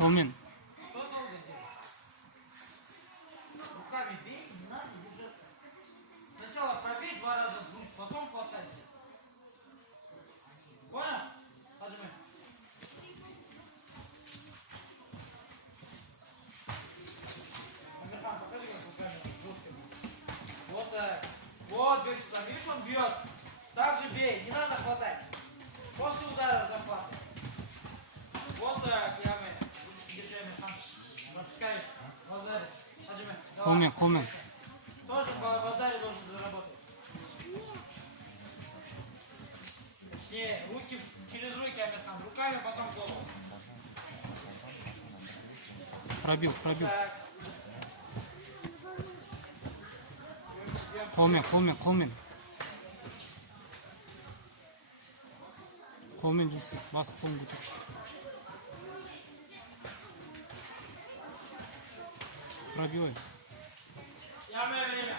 Қолмен. Руками бей, не надо держаться. Сначала пробей 2 раза, потом хватайся. Понял? Поднимай. Амирхан, покажи, как руками жестко. Вот так. Вот, бей сюда. Видишь, он бьет. Так же бей, не надо хватать. После удара захватывай. Вот так, яме. Держи, Амирхан. Пропускаешь. Базарь. Поднимай. Қолмен, қолмен. Тоже по базаре должен заработать. Точнее, руки через руки, Амирхан. Руками, потом голову. Пробил, пробил. Так. Қолмен, қолмен, қолмен. Қолмен жұмыс істе. Басып қолын көтер. Пробивай. Я время.